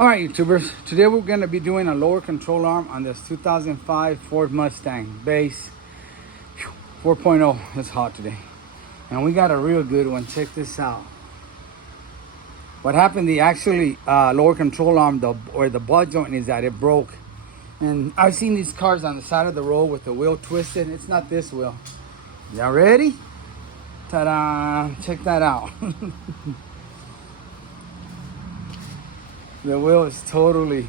All right, YouTubers. Today we're going to be doing a lower control arm on this 2005 Ford Mustang base 4.0. It's hot today, and we got a real good one. Check this out. What happened? The actually lower control arm, where the ball joint is at, it broke. And I've seen these cars on the side of the road with the wheel twisted. It's not this wheel. Y'all ready? Ta-da! Check that out. The wheel is totally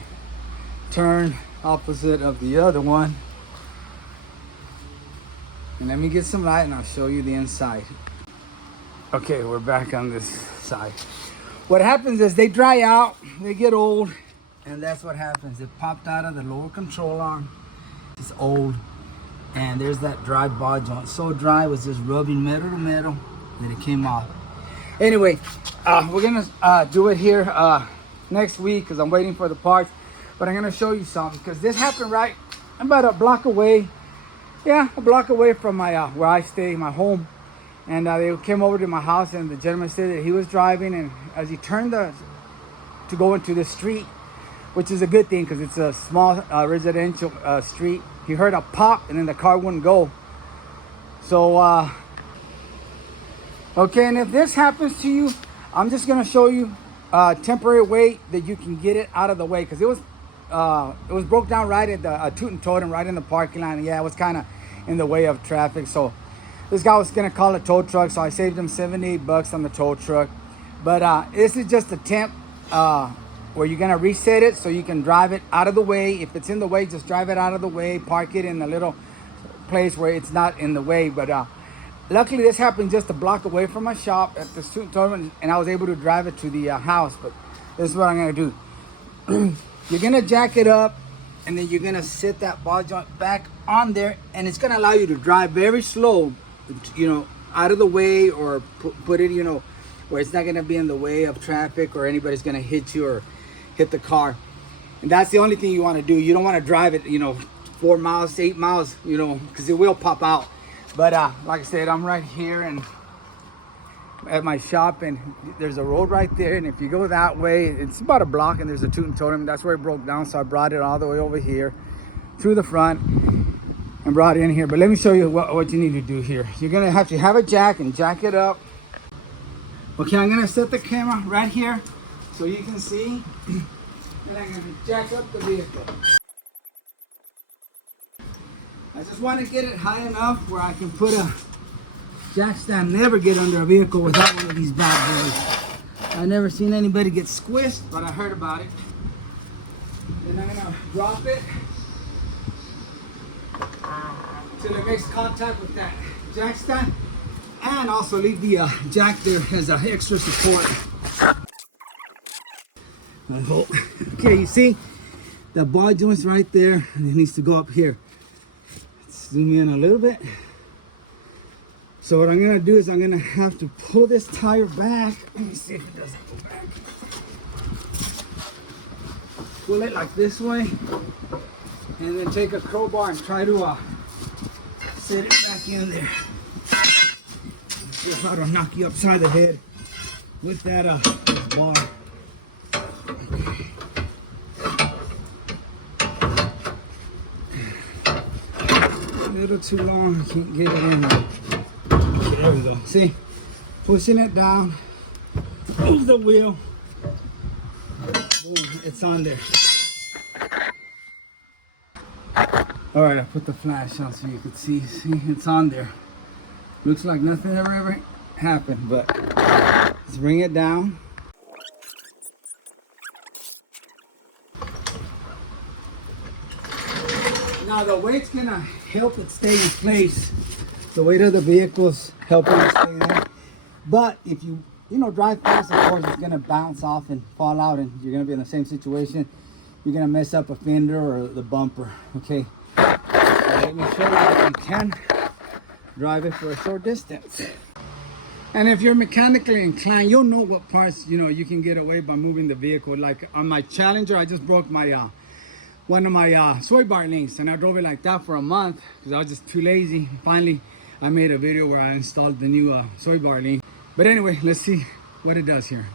turned opposite of the other one. And let me get some light and I'll show you the inside. Okay, we're back on this side. What happens is they dry out, they get old, and that's what happens. It popped out of the lower control arm. It's old, and there's that dry ball joint. So dry, it was just rubbing metal to metal that it came off. Anyway, we're gonna do it here next week because I'm waiting for the parts. But I'm gonna show you something because this happened right about a block away. Yeah, a block away from my where I stay, my home. And they came over to my house, and the gentleman said that he was driving, and as he turned to go into the street, which is a good thing because it's a small residential street, he heard a pop, and then the car wouldn't go. So, okay, and if this happens to you, I'm just gonna show you a temporary way that you can get it out of the way, because it was broke down right at the toot and totem right in the parking lot. And yeah, it was kind of in the way of traffic. So this guy was gonna call a tow truck, so I saved him $78 on the tow truck. But this is just a temp where you're gonna reset it so you can drive it out of the way. If it's in the way, just drive it out of the way, park it in a little place where it's not in the way. But luckily this happened just a block away from my shop at the toot and totem, and I was able to drive it to the house. But this is what I'm gonna do. You're gonna jack it up, and then you're gonna sit that ball joint back on there, and it's gonna allow you to drive very slow, you know, out of the way, or put it, you know, where it's not gonna be in the way of traffic or anybody's gonna hit you or hit the car. And that's the only thing you want to do. You don't want to drive it, you know, 4 miles, 8 miles, you know, because it will pop out. But like I said, I'm right here and at my shop, and there's a road right there, and if you go that way, it's about a block, and there's a toot and totem. That's where it broke down, so I brought it all the way over here through the front and brought it in here. But let me show you what you need to do here. You're gonna have to have a jack and jack it up. Okay, I'm gonna set the camera right here so you can see, and I'm gonna jack up the vehicle. I just want to get it high enough where I can put a jack stand. Never get under a vehicle without one of these bad boys. I've never seen anybody get squished, but I heard about it. Then I'm gonna drop it till it makes contact with that jack stand, and also leave the jack there as an extra support. Okay, you see the ball joint's right there, and it needs to go up here. Let's zoom in a little bit. So what I'm gonna do is I'm gonna have to pull this tire back. Let me see if it doesn't go back. Pull it like this way, and then take a crowbar and try to set it back in there. See if I don't knock you upside the head with that bar. Okay. A little too long, I can't get it in there. Okay, there we go. See, pushing it down, move the wheel, boom, it's on there. All right, I put the flash on so you can see. See, it's on there. Looks like nothing ever happened, but let's bring it down. Now the weight's gonna help it stay in place. The weight of the vehicle's helping it stay there. But if you drive fast, of course, it's gonna bounce off and fall out, and you're gonna be in the same situation. You're gonna mess up a fender or the bumper. Okay. So let me show you that you can drive it for a short distance. And if you're mechanically inclined, you'll know what parts you can get away by moving the vehicle. Like on my Challenger, I just broke my one of my soy bar links, and I drove it like that for a month because I was just too lazy. Finally, I made a video where I installed the new soy bar link. But anyway, let's see what it does here.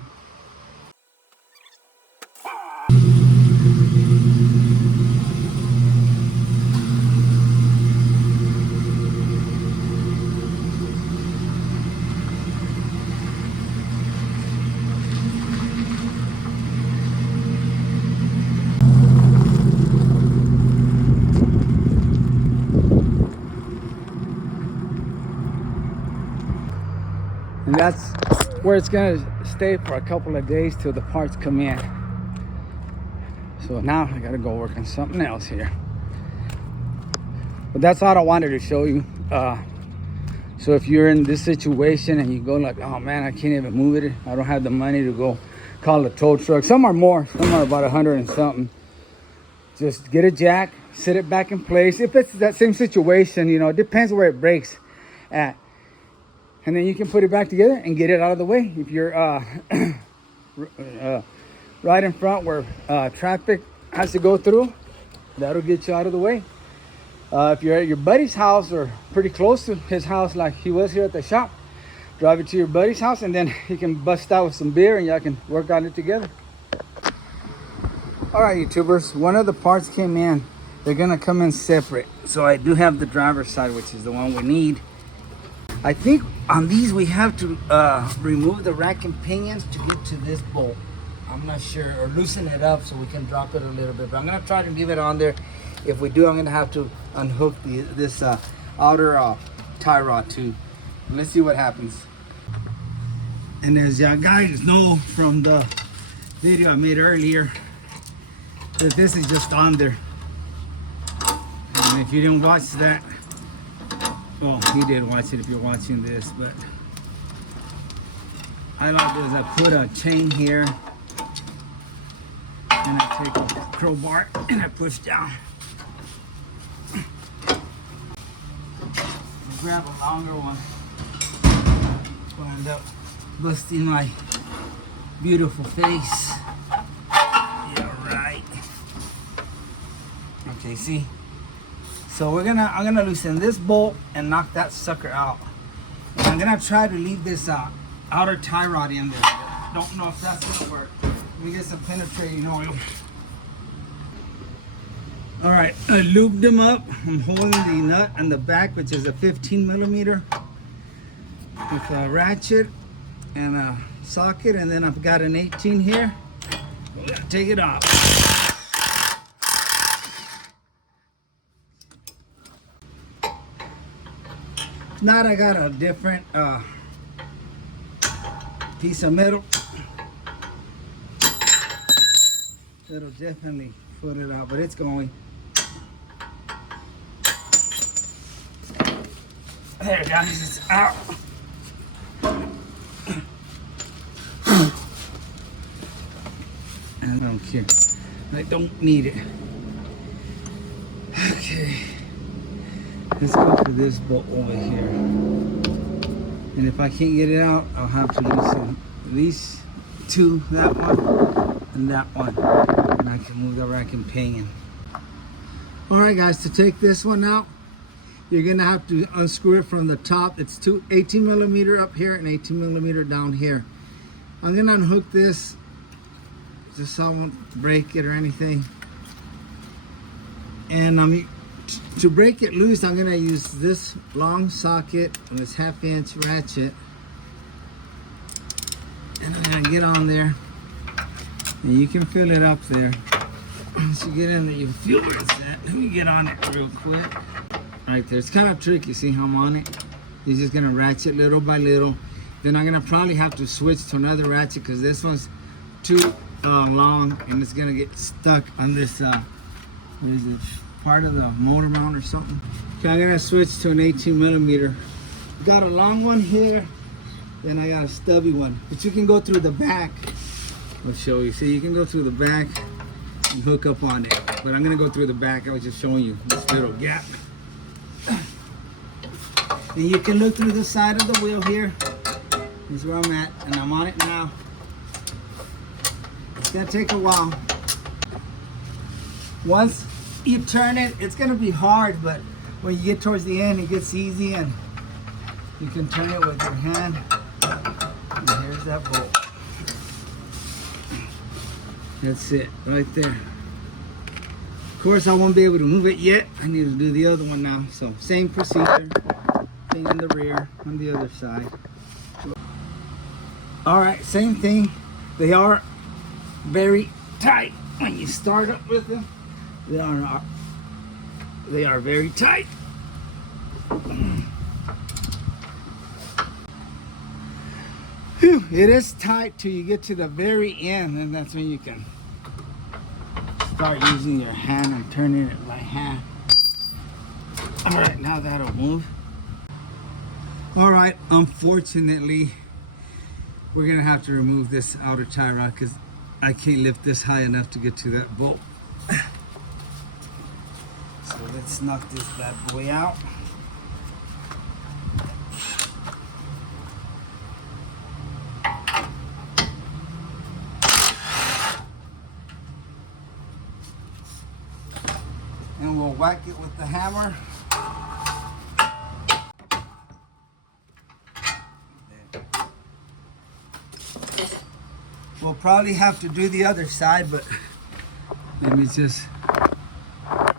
that's where it's gonna stay for a couple of days till the parts come in. So now I gotta go work on something else here. But that's all I wanted to show you. So if you're in this situation and you go like, oh man, I can't even move it, I don't have the money to go call a tow truck. Some are more, some are about 100 and something. Just get a jack, sit it back in place. If it's that same situation, you know, it depends where it breaks at. And then you can put it back together and get it out of the way. If you're right in front where traffic has to go through, that'll get you out of the way. If you're at your buddy's house or pretty close to his house like he was here at the shop, drive it to your buddy's house and then he can bust out with some beer and y'all can work on it together. All right, YouTubers, one of the parts came in. They're gonna come in separate. So I do have the driver's side, which is the one we need. I think on these we have to remove the rack and pinions to get to this bolt. I'm not sure, or loosen it up so we can drop it a little bit. But I'm gonna try to leave it on there. If we do, I'm gonna have to unhook this outer tie rod too. Let's see what happens. And as y'all guys know from the video I made earlier, that this is just on there. And if you didn't watch that, well, you did watch it if you're watching this, but I like to do is I put a chain here and I take a crowbar and I push down. Grab a longer one. So I end up busting my beautiful face. Yeah, right. Okay, see? So I'm gonna loosen this bolt and knock that sucker out. And I'm gonna try to leave this outer tie rod in there. Don't know if that's gonna work. Let me get some penetrating oil. All right, I lubed them up. I'm holding the nut on the back, which is a 15 millimeter with a ratchet and a socket, and then I've got an 18 here. We're gonna take it off. If not, I got a different piece of metal that'll definitely put it out, but it's going. There, guys, it's out. I don't care. I don't need it. Okay. Let's go for this bolt over here. And if I can't get it out, I'll have to loosen these two, that one and that one. And I can move the rack and pinion. All right, guys, to take this one out, you're gonna have to unscrew it from the top. It's 18 millimeter up here and 18 millimeter down here. I'm gonna unhook this just so I won't break it or anything. And to break it loose, I'm gonna use this long socket and this 1/2 inch ratchet. And I'm gonna get on there. And you can fill it up there. Once you get in there, you feel where it's at. Let me get on it real quick. Right there, it's kind of tricky, see how I'm on it? You're just gonna ratchet little by little. Then I'm gonna probably have to switch to another ratchet because this one's too long and it's gonna get stuck on this, what is it, part of the motor mount or something. Okay, I'm gonna switch to an 18 millimeter. Got a long one here, then I got a stubby one. But you can go through the back. I'll show you. See, you can go through the back and hook up on it. But I'm gonna go through the back. I was just showing you this little gap. And you can look through the side of the wheel here. This is where I'm at, and I'm on it now. It's gonna take a while. Once you turn it, it's gonna be hard, but when you get towards the end, it gets easy, and you can turn it with your hand. And here's that bolt. That's it, right there. Of course, I won't be able to move it yet. I need to do the other one now. So, same procedure. Thing in the rear, on the other side. All right, same thing. They are very tight when you start up with them. They are very tight. It is tight till you get to the very end, and that's when you can start using your hand and turning it by hand. All right, now that'll move. All right, unfortunately, we're gonna have to remove this outer tie rod because I can't lift this high enough to get to that bolt. So let's knock this bad boy out. And we'll whack it with the hammer. We'll probably have to do the other side, but let me just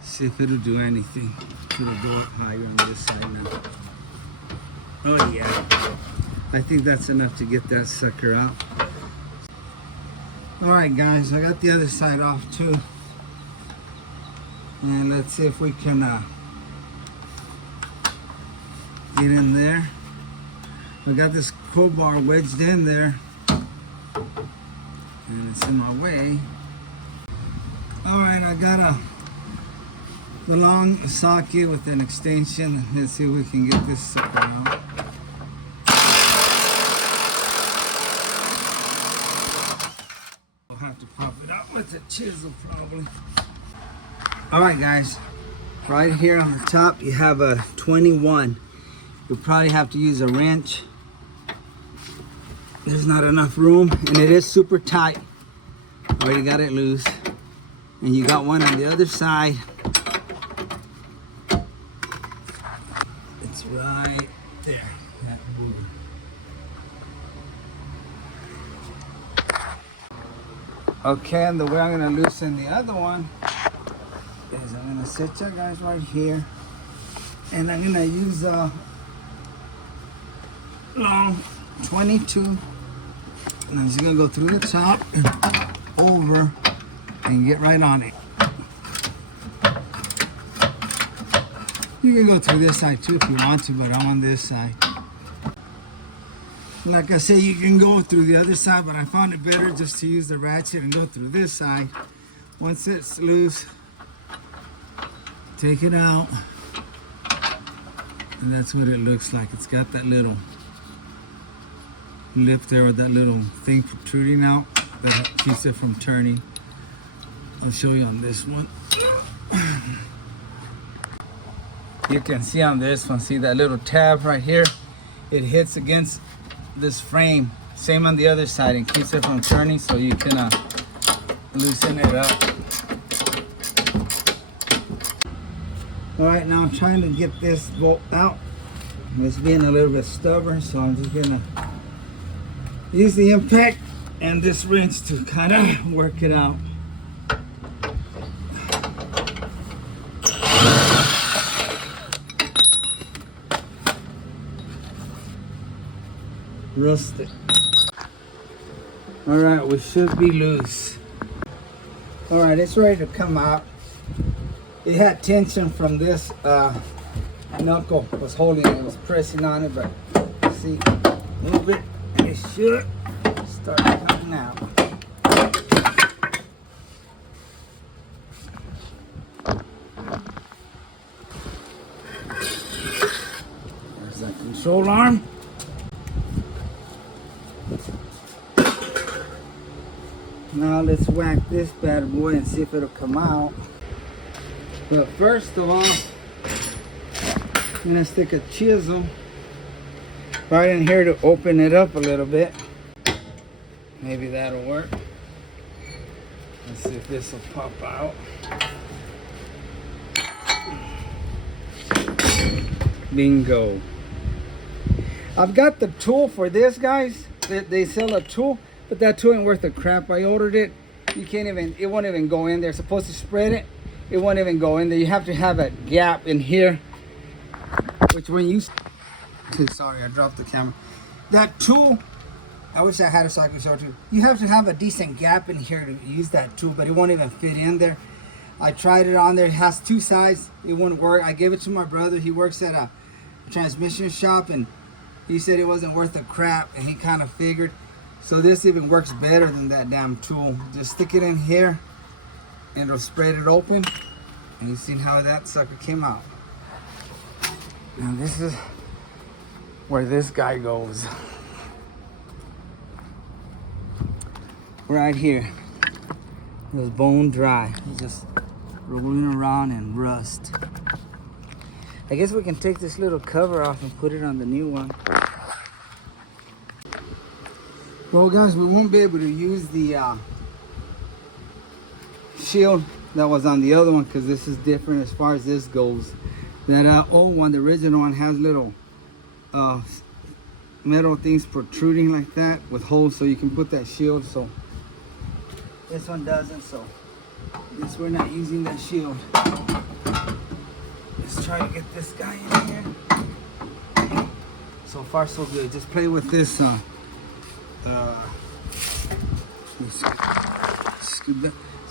see if it'll do anything. It'll go up higher on this side now. Oh yeah, I think that's enough to get that sucker out. All right guys, I got the other side off too. And let's see if we can get in there. I got this crowbar wedged in there, and it's in my way. All right, I got the long socket with an extension. Let's see if we can get this sucker out. We'll have to pop it out with a chisel probably. All right guys, right here on the top you have a 21. You'll probably have to use a wrench. There's not enough room, and it is super tight. Already got it loose. And you got one on the other side. It's right there. That booger. Okay, and the way I'm gonna loosen the other one is I'm gonna set you guys right here, and I'm gonna use a long 22, and I'm just gonna go through the top and over and get right on it. You can go through this side too if you want to, but I'm on this side. Like I say, you can go through the other side, but I found it better just to use the ratchet and go through this side. Once it's loose, take it out, and that's what it looks like. It's got that little lip there with that little thing protruding out that keeps it from turning. I'll show you on this one. You can see on this one, see that little tab right here? It hits against this frame. Same on the other side, and keeps it from turning, so you can loosen it up. All right, now I'm trying to get this bolt out. It's being a little bit stubborn, so I'm just gonna use the impact and this wrench to kind of work it out. Rustic. All right, we should be loose. All right, it's ready to come out. It had tension from this knuckle was holding it, was pressing on it, but see, move it, and it should start coming out. There's that control arm. Now let's whack this bad boy and see if it'll come out. But first of all, I'm gonna stick a chisel right in here to open it up a little bit. Maybe that'll work. Let's see if this will pop out. Bingo. I've got the tool for this, guys. They sell a tool, but that tool ain't worth a crap. I ordered it. You can't even, it won't even go in there. It's supposed to spread it. It won't even go in there. You have to have a gap in here, which when you, sorry, I dropped the camera. That tool, I wish I had it so I could show it to you. You have to have a decent gap in here to use that tool, but it won't even fit in there. I tried it on there. It has two sides. It wouldn't work. I gave it to my brother. He works at a transmission shop, and he said it wasn't worth a crap, and he kind of figured. So this even works better than that damn tool. Just stick it in here and it'll spread it open. And you've seen how that sucker came out. Now this is where this guy goes. Right here. It was bone dry. It's just rolling around in rust. I guess we can take this little cover off and put it on the new one. Well guys, we won't be able to use the shield that was on the other one because this is different as far as this goes. That old one, the original one, has little metal things protruding like that with holes so you can put that shield. So this one doesn't, so this we're not using that shield. Let's try to get this guy in here. So far so good. Just play with this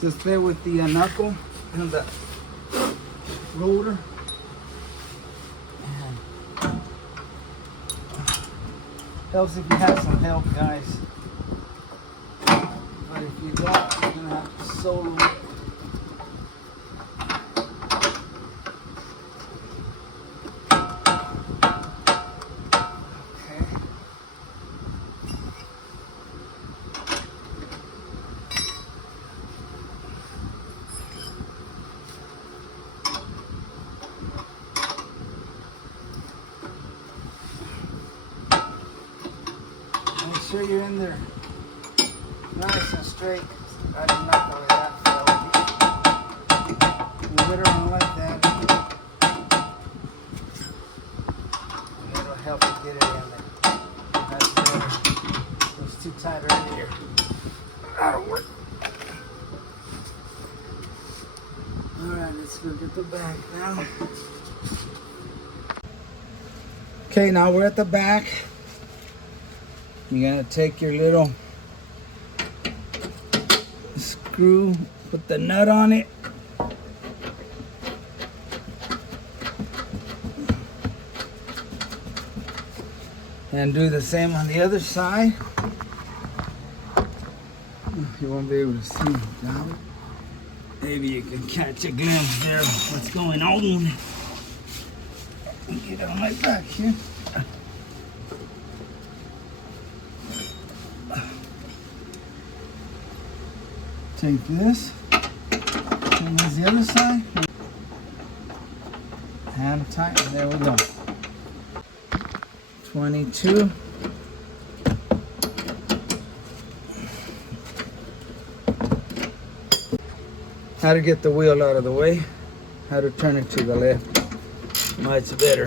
just play with the knuckle and the rotor. And helps if you have some help, guys. But if you don't, you're gonna have to solo it. Make sure you're in there nice and straight. I did not know that fell. Move it around like that. And it'll help you get it in there. That's better. It was too tight right here. That'll work. Alright, let's go get the back now. Okay, now we're at the back. You're gonna take your little screw, put the nut on it. And do the same on the other side. You won't be able to see it, Johnny. Maybe you can catch a glimpse there of what's going on. Get on my back here. Take this, and there's the other side, and tighten, there we go. 22. How to get the wheel out of the way, how to turn it to the left, much better.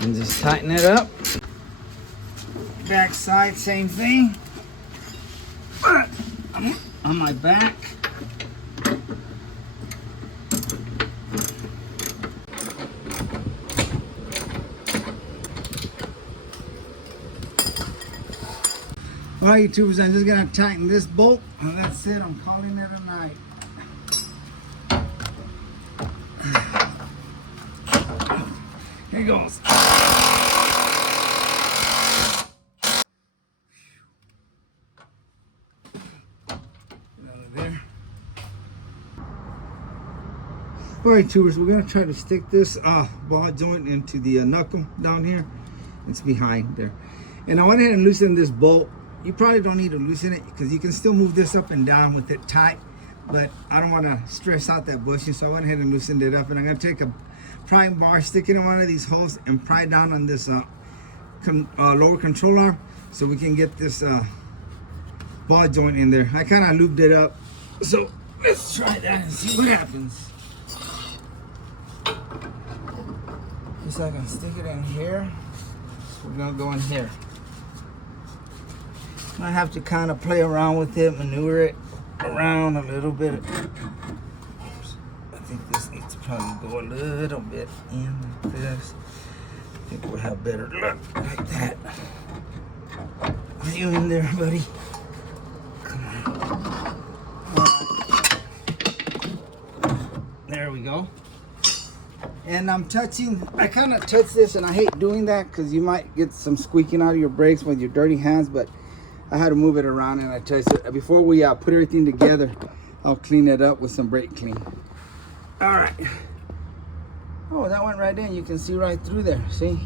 And just tighten it up. Back side, same thing. On my back. Alright, YouTubers, I'm just gonna tighten this bolt, and that's it. I'm calling it a night. Here goes. Alright, tubers, we're going to try to stick this ball joint into the knuckle down here. It's behind there. And I went ahead and loosened this bolt. You probably don't need to loosen it because you can still move this up and down with it tight. But I don't want to stress out that bushing, so I went ahead and loosened it up. And I'm going to take a prying bar, stick it in one of these holes, and pry down on this lower control arm so we can get this ball joint in there. I kind of lubed it up. So let's try that and see what happens. Just so I can stick it in here. So we're gonna go in here. I have to kind of play around with it, maneuver it around a little bit. Oops. I think this needs to probably go a little bit in like this. I think we'll have better luck like that. Are you in there, buddy? Come on. There we go. And I'm touching, I kind of touch this, and I hate doing that because you might get some squeaking out of your brakes with your dirty hands, but I had to move it around and I touched it. Before we put everything together, I'll clean it up with some brake clean. All right. Oh, that went right in. You can see right through there, see?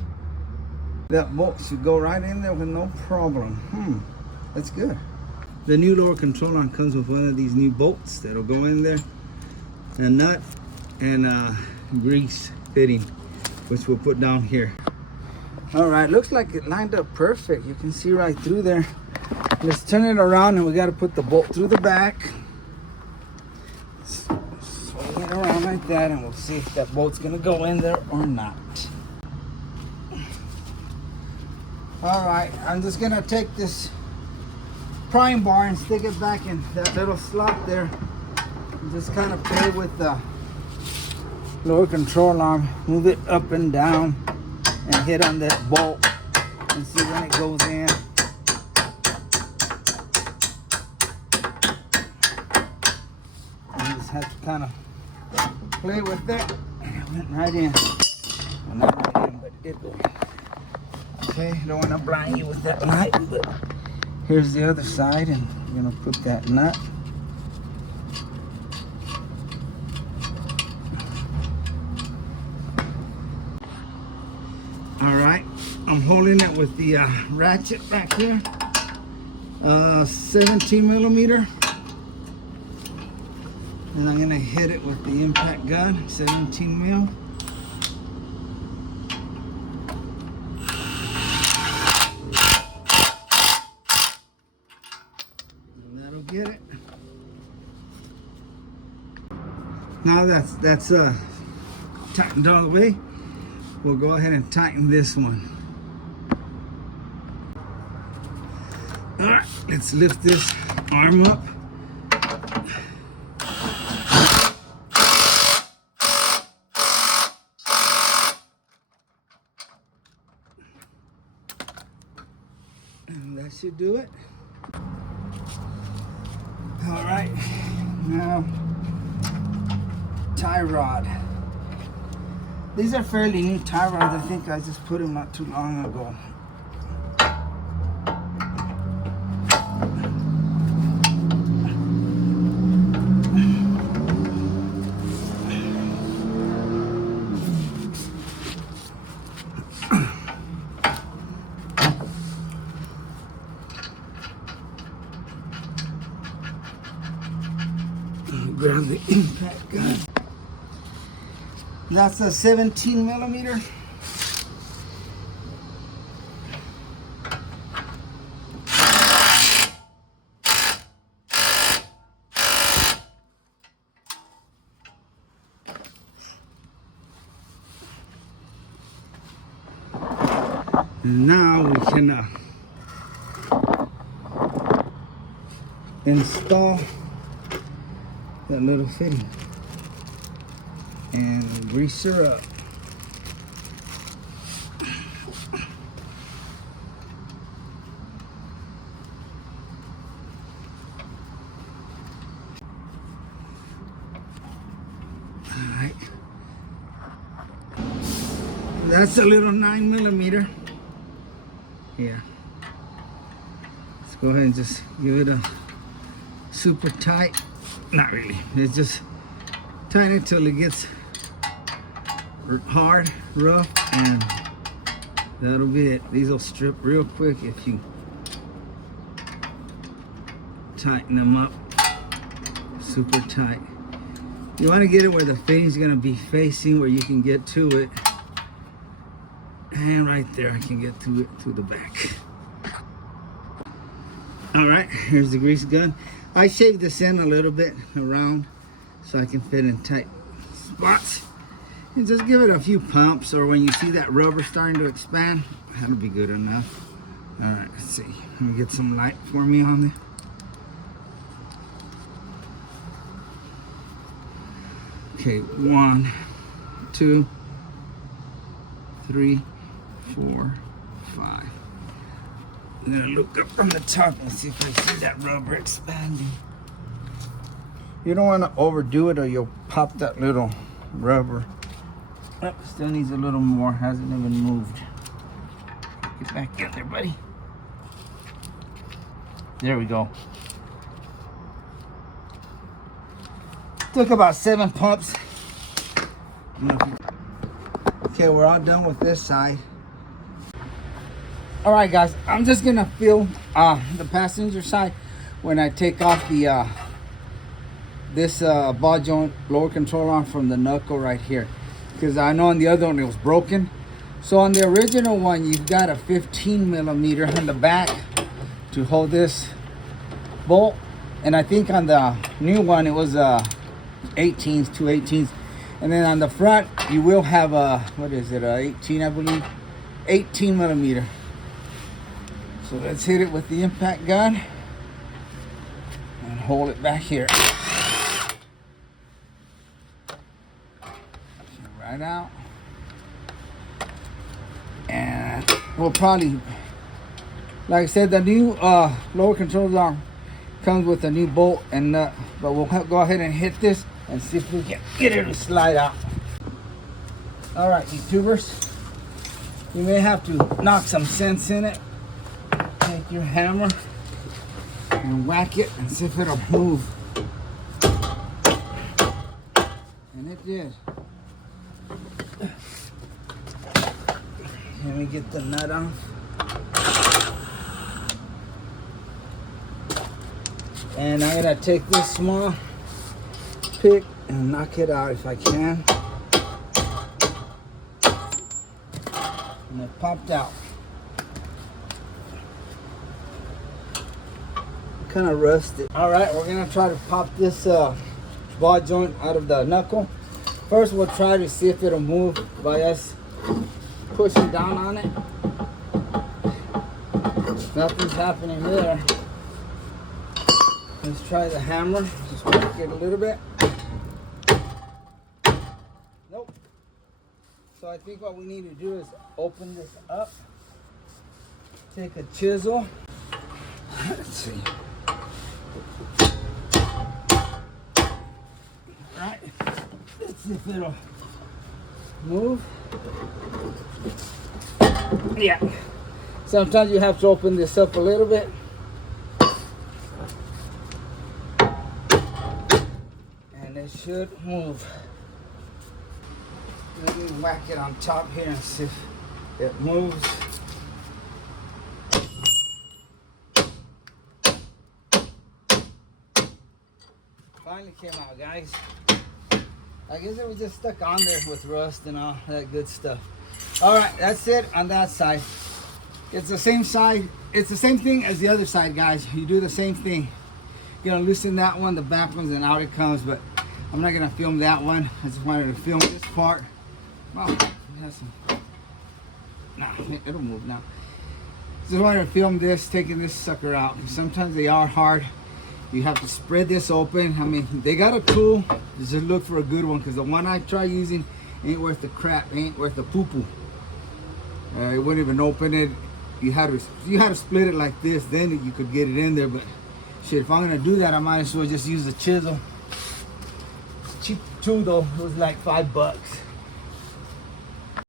That bolt should go right in there with no problem. That's good. The new lower control arm comes with one of these new bolts that'll go in there. A nut and grease fitting, which we'll put down here. All right, looks like it lined up perfect. You can see right through there. Let's turn it around, and we got to put the bolt through the back. Swing it around like that, and we'll see if that bolt's gonna go in there or not. All right, I'm just gonna take this prime bar and stick it back in that little slot there. Just kind of play with the lower control arm, move it up and down, and hit on that bolt and see when it goes in. You just have to kind of play with it, and it went right in. Well, not right in, but it did go in. Okay, don't want to blind you with that light, but here's the other side, and you're gonna put that nut. All right, I'm holding it with the ratchet back here, 17 millimeter, and I'm gonna hit it with the impact gun, 17 mil. And that'll get it. Now that's tightened all the way. We'll go ahead and tighten this one. All right, let's lift this arm up. And that should do it. All right, now tie rod. These are fairly new tie rods. I think I just put them not too long ago. Grab the impact gun. That's a 17 millimeter. And now we can install that little fitting and grease her up. All right. That's a little 9 millimeter. Yeah. Let's go ahead and just give it a super tight. Not really. It's just tighten it till it gets hard, rough, and that'll be it. These will strip real quick if you tighten them up super tight. You want to get it where the fitting's going to be facing, where you can get to it. And right there, I can get to it through the back. All right, here's the grease gun. I shaved this in a little bit around so I can fit in tight spots. And just give it a few pumps, or when you see that rubber starting to expand, that'll be good enough. All right, let's see. Let me get some light for me on there. Okay, 1, 2, 3, 4, 5. I'm gonna look up from the top and see if I see that rubber expanding. You don't want to overdo it, or you'll pop that little rubber. Oh, still needs a little more. Hasn't even moved. Get back in there, buddy. There we go. Took about 7 pumps. Okay, we're all done with this side. All right, guys, I'm just gonna feel the passenger side when I take off the this ball joint lower control arm from the knuckle right here, because I know on the other one it was broken. So on the original one, you've got a 15 millimeter on the back to hold this bolt, and I think on the new one it was 18s, two 18s, and then on the front you will have a, what is it, 18, I believe, 18 millimeter. So let's hit it with the impact gun and hold it back here. Right out. And we'll probably, like I said, the new lower control arm comes with a new bolt and nut, but we'll go ahead and hit this and see if we can get it to slide out. All right, you tubers, you may have to knock some sense in it. Take your hammer and whack it and see if it'll move. And it did. Let me get the nut off. And I'm gonna take this small pick and knock it out if I can. And it popped out. Kind of rusted. All right, we're gonna try to pop this ball joint out of the knuckle. First, we'll try to see if it'll move by us pushing down on it. Nothing's happening there. Let's try the hammer. Just work it a little bit. Nope. So I think what we need to do is open this up. Take a chisel. Let's see. Alright. Let's see if it'll move. Yeah. Sometimes you have to open this up a little bit. And it should move. Let me whack it on top here and see if it moves. Finally came out, guys. I guess it was just stuck on there with rust and all that good stuff. All right, that's it on that side. It's the same side. It's the same thing as the other side, guys. You do the same thing. You're gonna loosen that one, the back ones, and out it comes. But I'm not gonna film that one. I just wanted to film this part. Wow, it has some. Nah, it'll move now. Just wanted to film this, taking this sucker out. Sometimes they are hard. You have to spread this open. I mean, they got a tool. Just look for a good one, because the one I try using ain't worth the crap. Ain't worth the poo-poo. It wouldn't even open it. You had to split it like this, then you could get it in there. But shit, if I'm gonna do that, I might as well just use a chisel. It's a cheap tool though. It was like $5.